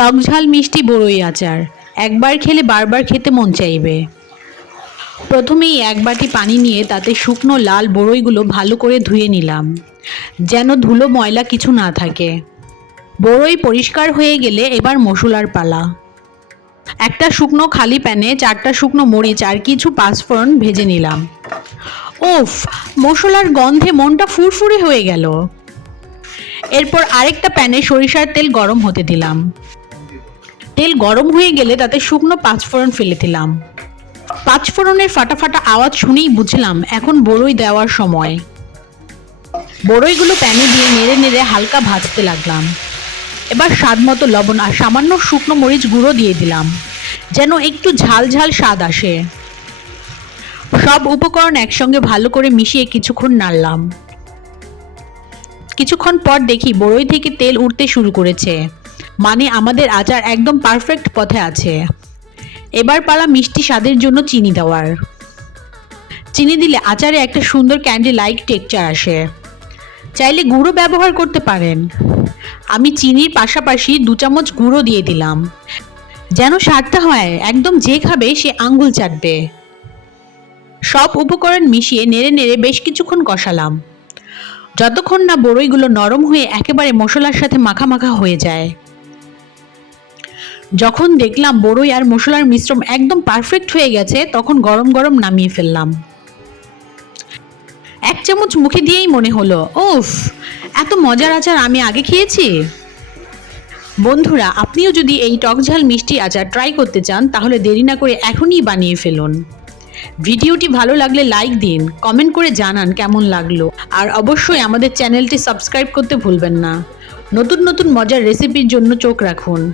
টক ঝাল মিষ্টি বড়ই আচার। একবার খেলে বারবার খেতে মন চাইবে। প্রথমেই এক বাটি পানি নিয়ে তাতে শুকনো লাল বড়ইগুলো ভালো করে ধুয়ে নিলাম। যেন ধুলো ময়লা কিছু না থাকে। বড়ই পরিষ্কার হয়ে গেলে এবার মশলার পালা। একটা শুকনো খালি প্যানে চারটা শুকনো মরিচ আর কিছু পাঁচফোড়ন ভেজে নিলাম। ওফ মশলার গন্ধে মনটা ফুরফুরে হয়ে গেল। এরপর আরেকটা প্যানে সরিষার তেল গরম হতে দিলাম। তেল গরম হয়ে গেলে তাতে শুকনো পাঁচফোড়ন ফেলে দিলাম। পাঁচফোড়নের ফাটা ফাটা আওয়াজ শুনেই বুঝলাম এখন বড়ই দেওয়ার সময়। বড়ইগুলো প্যানে দিয়ে নেড়ে নেড়ে হালকা ভাজতে লাগলাম। এবার স্বাদ মতো লবণ আর সামান্য শুকনো মরিচ গুঁড়ো দিয়ে দিলাম, যেন একটু ঝাল ঝাল স্বাদ আসে। সব উপকরণ একসঙ্গে ভালো করে মিশিয়ে কিছুক্ষণ নাড়লাম। কিছুক্ষণ পর দেখি বড়ই থেকে তেল উঠতে শুরু করেছে। মানে আমাদের আচার একদম পারফেক্ট পথে আছে। এবার পালা মিষ্টি স্বাদের জন্য চিনি দেওয়ার। চিনি দিলে আচারে একটা সুন্দর ক্যান্ডি লাইক টেক্সচার আসে। চাইলে গুঁড়ো ব্যবহার করতে পারেন। আমি চিনির পাশাপাশি দু চামচ গুঁড়ো দিয়ে দিলাম। যেন স্বাদটা হয়, একদম যে খাবে সে আঙ্গুল চাটবে। সব উপকরণ মিশিয়ে নেড়ে নেড়ে বেশ কিছুক্ষণ কষালাম। যতক্ষণ না বড়ইগুলো নরম হয়ে একেবারে মশলার সাথে মাখা মাখা হয়ে যায়। যখন দেখলাম বড়ই আর মশলার মিশ্রণ একদম পারফেক্ট হয়ে গেছে, তখন গরম গরম নামিয়ে ফেললাম। এক চামচ মুখে দিয়েই মনে হলো, উফ, এত মজার আচার আমি আগে খেয়েছি? বন্ধুরা, আপনিও যদি এই টকঝাল মিষ্টি আচার ট্রাই করতে চান, তাহলে দেরি না করে এখনই বানিয়ে ফেলুন। ভিডিওটি ভালো লাগলে লাইক দিন কমেন্ট করে জানান কেমন লাগল। আর অবশ্যই আমাদের চ্যানেলটি সাবস্ক্রাইব করতে ভুলবেন না। নতুন নতুন মজার রেসিপির জন্য চোখ রাখুন।